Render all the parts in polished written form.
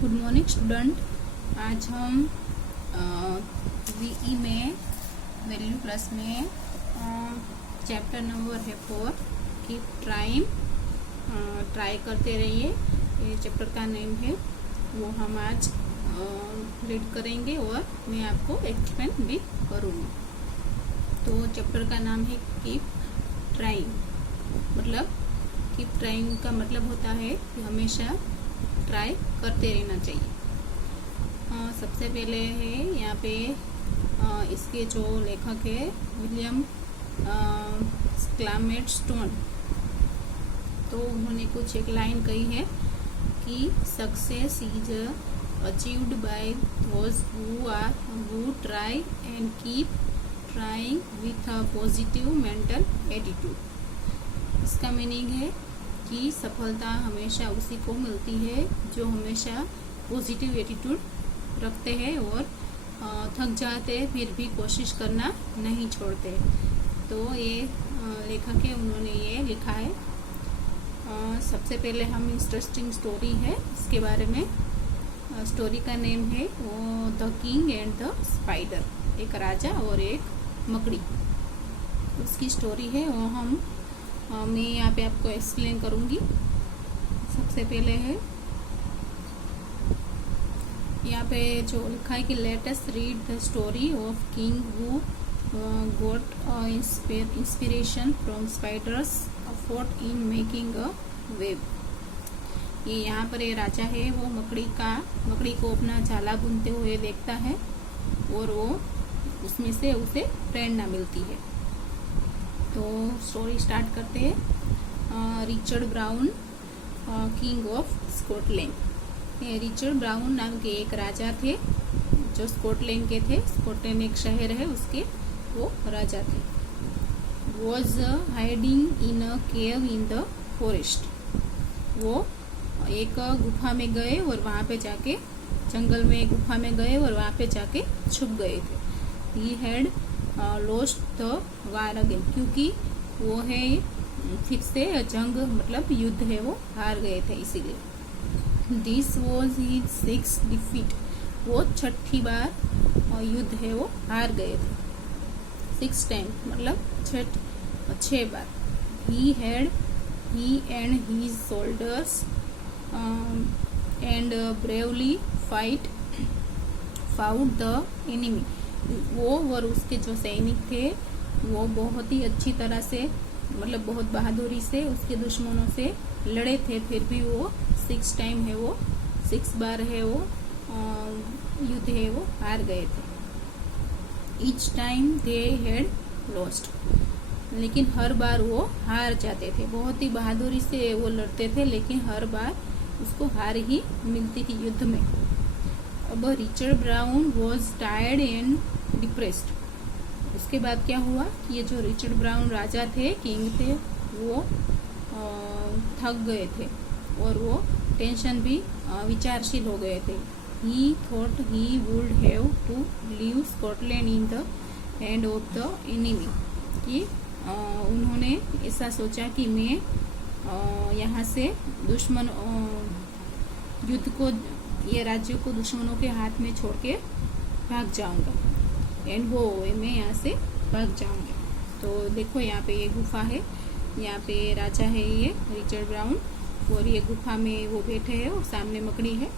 Good morning student. आज हम VE में वैल्यू प्लस में चैप्टर नंबर है 4 कीप ट्राइंग, ट्राई करते रहिए, ये चैप्टर का नेम है। वो हम आज रीड करेंगे और मैं आपको एक्सप्लेन भी करूँगी। तो चैप्टर का नाम है कीप ट्राइंग। मतलब कीप ट्राइंग का मतलब होता है कि हमेशा ट्राई करते रहना चाहिए। सबसे पहले है यहाँ पे इसके जो लेखक है विलियम क्लेमेंट स्टोन। तो उन्होंने कुछ एक लाइन कही है कि success is achieved by those who try and keep trying with a positive mental attitude. इसका मीनिंग है कि सफलता हमेशा उसी को मिलती है जो हमेशा पॉजिटिव एटीट्यूड रखते हैं और थक जाते फिर भी कोशिश करना नहीं छोड़ते। तो ये लेखक है, उन्होंने ये लिखा है। सबसे पहले हम इंटरेस्टिंग स्टोरी है इसके बारे में। स्टोरी का नेम है वो the king and the spider. एक राजा और एक मकड़ी, उसकी स्टोरी है वो मैं यहाँ पे आपको एक्सप्लेन करूँगी। सबसे पहले है यहाँ पे जो लिखा है कि latest read the story of king who got inspiration from spiders effort in making a web. ये यहाँ पर ये राजा है, वो मकड़ी को अपना जाला बुनते हुए देखता है और वो उसमें से उसे प्रेरणा मिलती है। तो स्टोरी स्टार्ट करते हैं। Richard brown, king of Scotland. ये रिचर्ड ब्राउन नाम के एक राजा थे जो स्कॉटलैंड के थे। स्कॉटलैंड एक शहर है, उसके वो राजा थे। Was hiding in a cave in the forest. वो एक गुफा में गए और वहाँ पे जाके जंगल में एक गुफा में गए और वहाँ पे जाके छुप गए थे। He had lost the war again, क्योंकि वो है फिर से जंग मतलब युद्ध है वो हार गए थे इसीलिए। This was his sixth defeat. वो छठी बार युद्ध है वो हार गए थे। 6 टाइम मतलब 6 बार। He and his soldiers and bravely fought the enemy. वो और उसके जो सैनिक थे वो बहुत ही अच्छी तरह से मतलब बहुत बहादुरी से उसके दुश्मनों से लड़े थे। फिर भी वो 6 टाइम है वो 6 बार है वो युद्ध है वो हार गए थे। Each time they had lost, लेकिन हर बार वो हार जाते थे। बहुत ही बहादुरी से वो लड़ते थे लेकिन हर बार उसको हार ही मिलती थी युद्ध में। अब Richard brown was tired and depressed. उसके बाद क्या हुआ कि ये जो रिचर्ड ब्राउन राजा थे, किंग थे, वो थक गए थे और वो टेंशन भी विचारशील हो गए थे। He thought he would have to leave Scotland in the hand of the enemy. कि उन्होंने ऐसा सोचा कि मैं यहाँ से दुश्मन युद्ध को, ये राज्य को दुश्मनों के हाथ में छोड़ के भाग जाऊंगा एंड वो मैं यहाँ से भाग जाऊंगा। तो देखो यहाँ पे ये गुफा है, यहाँ पे राजा है ये रिचर्ड ब्राउन और ये गुफा में वो बैठे हैं और सामने मकड़ी है।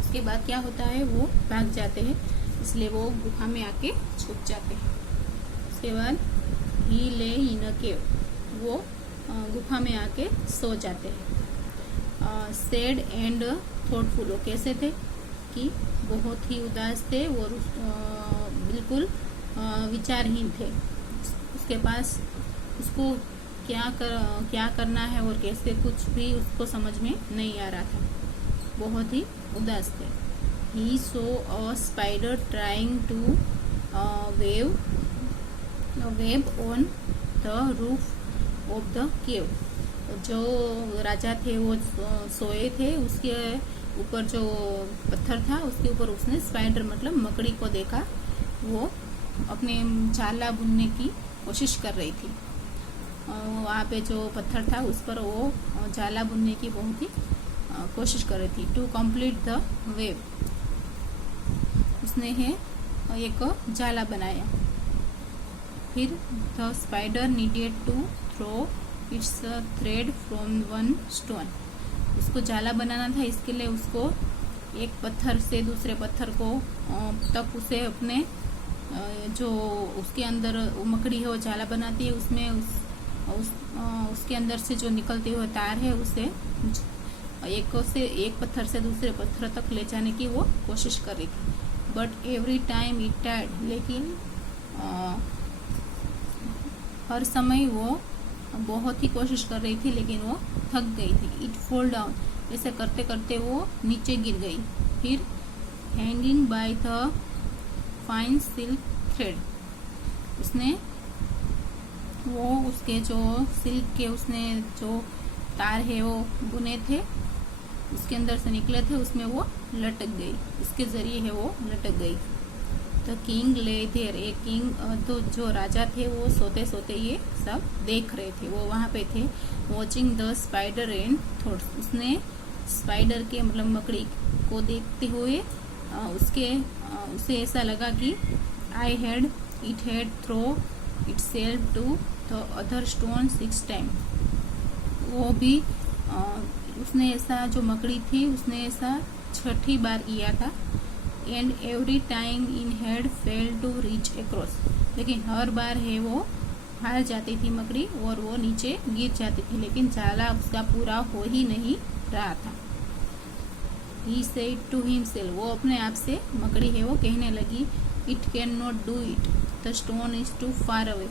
उसके बाद क्या होता है वो भाग जाते हैं, इसलिए वो गुफा में आके छुप जाते हैं। उसके बाद ही ले इन अ केव, वो गुफा में आके सो जाते हैं। सैड एंड थॉटफुल, वो कैसे थे कि बहुत ही उदास थे और बिल्कुल विचारहीन थे। उसके पास उसको क्या करना है और कैसे कुछ भी उसको समझ में नहीं आ रहा था, बहुत ही उदास थे। He saw a spider trying to web on the roof of the cave. जो राजा थे वो सोए थे, उसके ऊपर जो पत्थर था उसके ऊपर उसने स्पाइडर मतलब मकड़ी को देखा। वो अपने जाला बुनने की कोशिश कर रही थी। वहाँ पे जो पत्थर था उस पर वो जाला बुनने की बहुत ही कोशिश कर रही थी। टू कंप्लीट द वेब, उसने है एक जाला बनाया। फिर the spider needed to throw its thread from one stone, उसको जाला बनाना था, इसके लिए उसको एक पत्थर से दूसरे पत्थर को तक उसे अपने जो उसके अंदर मकड़ी है वो जाला बनाती है, उसमें उसके अंदर से जो निकलते हुए तार है उसे एक पत्थर से दूसरे पत्थर तक ले जाने की वो कोशिश कर रही थी। But every time it tired, लेकिन हर समय वो बहुत ही कोशिश कर रही थी लेकिन वो थक गई थी। इट फॉल डाउन, ऐसे करते करते वो नीचे गिर गई। फिर hanging by the fine silk thread, उसने वो उसके जो सिल्क के उसने जो तार है वो बुने थे उसके अंदर से निकले थे, उसमें वो लटक गई, उसके जरिए है वो लटक गई। तो किंग ले देयर, एक किंग तो जो राजा थे वो सोते सोते ये सब देख रहे थे, वो वहां पे थे। Watching the spider and thoughts, उसने स्पाइडर के मतलब मकड़ी को देखते हुए उसे ऐसा लगा कि it had throw itself to the other stone 6 time, वो भी उसने ऐसा जो मकड़ी थी उसने ऐसा 6 बार किया था। And every time in had fail to reach across, लेकिन हर बार है वो हार जाती थी मकड़ी और वो नीचे गिर जाती थी, लेकिन जाला उसका पूरा हो ही नहीं रहा था। ही सेड टू हिमसेल्फ, वो अपने आप से मकड़ी है वो कहने लगी, it can not do it, the stone is too far away,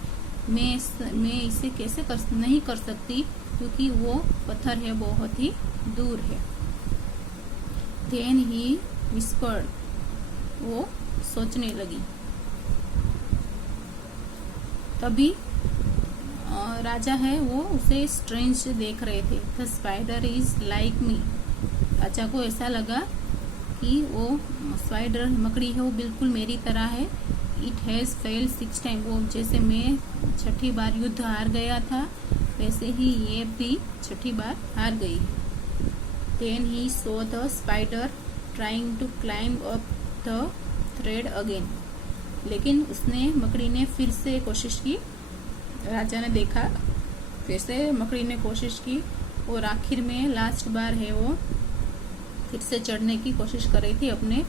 मैं इसे कैसे नहीं कर सकती क्योंकि वो पत्थर है बहुत ही दूर है। देन ही विस्पर्ड, वो सोचने लगी। तभी राजा है वो उसे स्ट्रेंज से देख रहे थे। The spider is like me, राजा को ऐसा लगा कि वो स्पाइडर मकड़ी है वो बिल्कुल मेरी तरह है। इट हैज फेल्ड 6 टाइम, वो जैसे मैं 6 बार युद्ध हार गया था वैसे ही ये भी 6 बार हार गई। Then he saw the spider trying to climb up the thread again, लेकिन उसने मकड़ी ने फिर से कोशिश की, राजा ने देखा फिर से मकड़ी ने कोशिश की और आखिर में लास्ट बार है वो फिर से चढ़ने की कोशिश कर रही थी अपने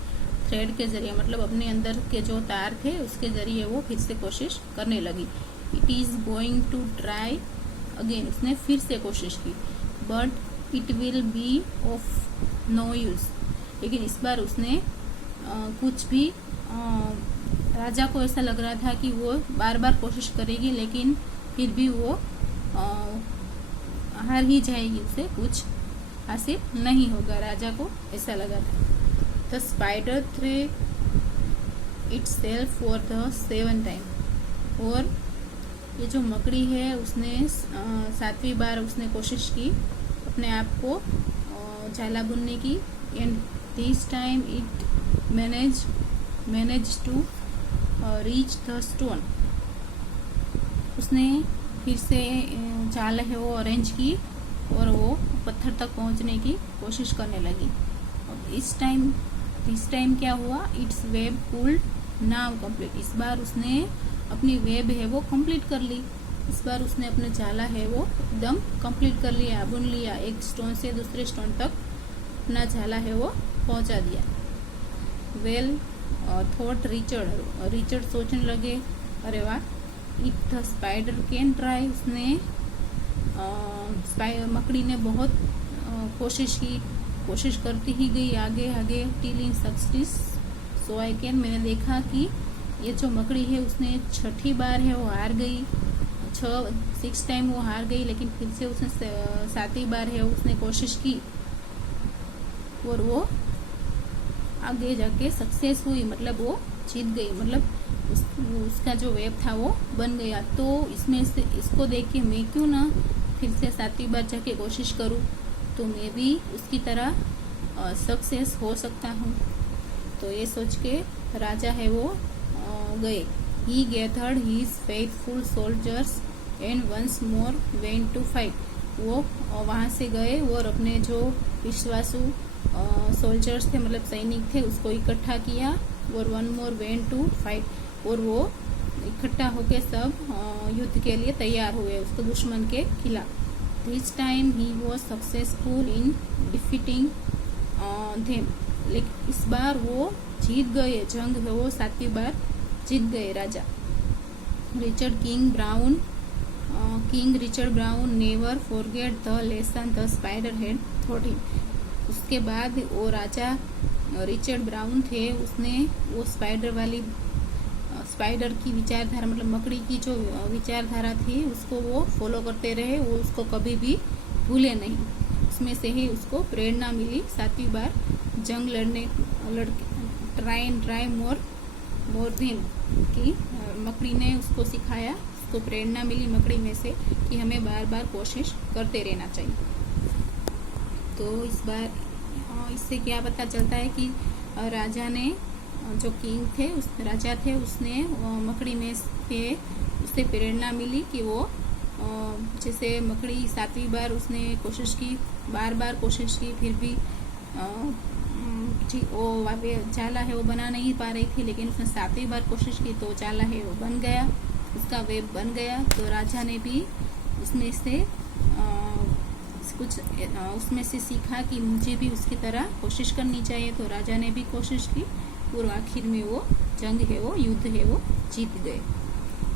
थ्रेड के जरिए, मतलब अपने अंदर के जो तार थे उसके जरिए वो फिर से कोशिश करने लगी। It is going to try again, उसने फिर से कोशिश की, but it will be of no use, लेकिन इस बार उसने कुछ भी राजा को ऐसा लग रहा था कि वो बार बार कोशिश करेगी लेकिन फिर भी वो हार ही जाएगी, उसे कुछ हासिल नहीं होगा, राजा को ऐसा लगा था। The spider threw itself for the 7th time, और ये जो मकड़ी है उसने 7वीं बार उसने कोशिश की अपने आप को जाला बुनने की। And this time it manage to reach the stone, उसने फिर से जाल है वो अरेंज की और वो पत्थर तक पहुंचने की कोशिश करने लगी। और इस टाइम क्या हुआ, it's web pulled now complete, इस बार उसने अपनी वेब है वो कंप्लीट कर ली, इस बार उसने अपने जाला है वो एकदम कंप्लीट कर लिया, बुन लिया, एक स्टोन से दूसरे स्टोन तक अपना जाला है वो पहुंचा दिया। वेल थॉट रिचर्ड सोचने लगे, अरे वाह, if the spider can try, उसने मकड़ी ने बहुत कोशिश करती ही गई आगे till in success so I can, मैंने देखा कि ये जो मकड़ी है उसने 6 बार है वो हार गई, 6 टाइम वो हार गई, लेकिन फिर से उसने 7वीं बार है उसने कोशिश की और वो आगे जाके सक्सेस हुई, मतलब वो जीत गई, मतलब उसका जो वेब था वो बन गया। तो इसमें से इसको देख के मैं क्यों ना फिर से 7वीं बार जाके कोशिश करूं, तो मैं भी उसकी तरह सक्सेस हो सकता हूँ। तो ये सोच के राजा है वो गए। He gathered his faithful soldiers and once more went to fight, वो वहाँ से गए और अपने जो विश्वासु सोल्जर्स थे, मतलब सैनिक थे, उसको इकट्ठा किया और one more went to fight, और वो इकट्ठा होके सब युद्ध के लिए तैयार हुए उसको दुश्मन के खिलाफ। This time he was successful in defeating them, लेकिन इस बार वो जीत गए, जंग वो 7वीं बार जीत गए राजा। King Richard Brown never forget the lesson the spider had thought him. उसके बाद वो राजा रिचर्ड ब्राउन थे, उसने वो स्पाइडर की विचारधारा, मतलब मकड़ी की जो विचारधारा थी उसको वो फॉलो करते रहे, वो उसको कभी भी भूले नहीं। उसमें से ही उसको प्रेरणा मिली 7वीं बार जंग ट्राई मोर देन, कि मकड़ी ने उसको सिखाया, उसको प्रेरणा मिली मकड़ी में से कि हमें बार बार कोशिश करते रहना चाहिए। तो इस बार इससे क्या पता चलता है कि राजा ने, जो किंग थे, उस राजा थे, उसने मकड़ी में से उससे प्रेरणा मिली कि वो जैसे मकड़ी 7वीं बार उसने कोशिश की, बार बार कोशिश की, फिर भी वो जाला है वो बना नहीं पा रही थी, लेकिन उसने 7वीं बार कोशिश की तो जाला है वो बन गया, उसका वेब बन गया। तो राजा ने भी उसमें से कुछ उसमें से सीखा कि मुझे भी उसकी तरह कोशिश करनी चाहिए। तो राजा ने भी कोशिश की और आखिर में वो जंग है, वो युद्ध है, वो जीत गए।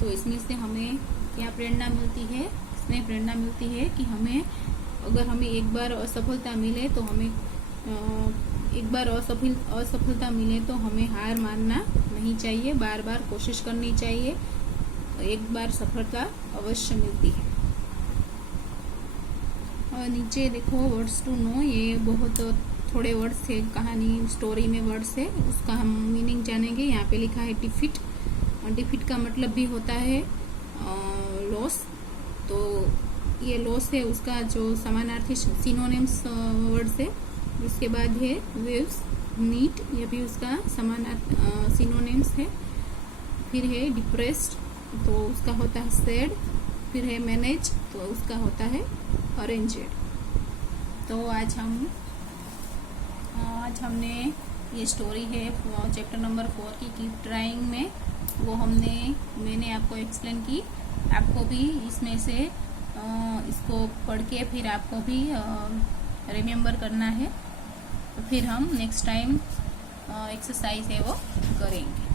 तो इसमें से हमें क्या प्रेरणा मिलती है? इसमें प्रेरणा मिलती है कि हमें, अगर हमें एक बार असफलता मिले तो हमें एक बार असफलता मिले तो हमें हार मानना नहीं चाहिए, बार बार कोशिश करनी चाहिए, एक बार सफलता अवश्य मिलती है। और नीचे देखो वर्ड्स टू नो, ये बहुत थोड़े वर्ड्स थे, कहानी स्टोरी में वर्ड्स है, उसका हम मीनिंग जानेंगे। यहाँ पे लिखा है डिफीट। डिफीट का मतलब भी होता है लॉस। तो ये लॉस है, उसका जो समानार्थी सिनोनिम्स वर्ड्स है। इसके बाद है वेव्स, नीट, ये भी उसका समानार्थी सिनोनिम्स है। फिर है डिप्रेस्ड, तो उसका होता है सैड। फिर है मैनेज, तो उसका होता है अरेंजेड। तो आज हमने ये स्टोरी है चैप्टर नंबर 4 की कीप ट्राइंग में, वो मैंने आपको एक्सप्लेन की। आपको भी इसमें से इसको पढ़ के फिर आपको भी रिमेम्बर करना है। तो फिर हम नेक्स्ट टाइम एक्सरसाइज है वो करेंगे।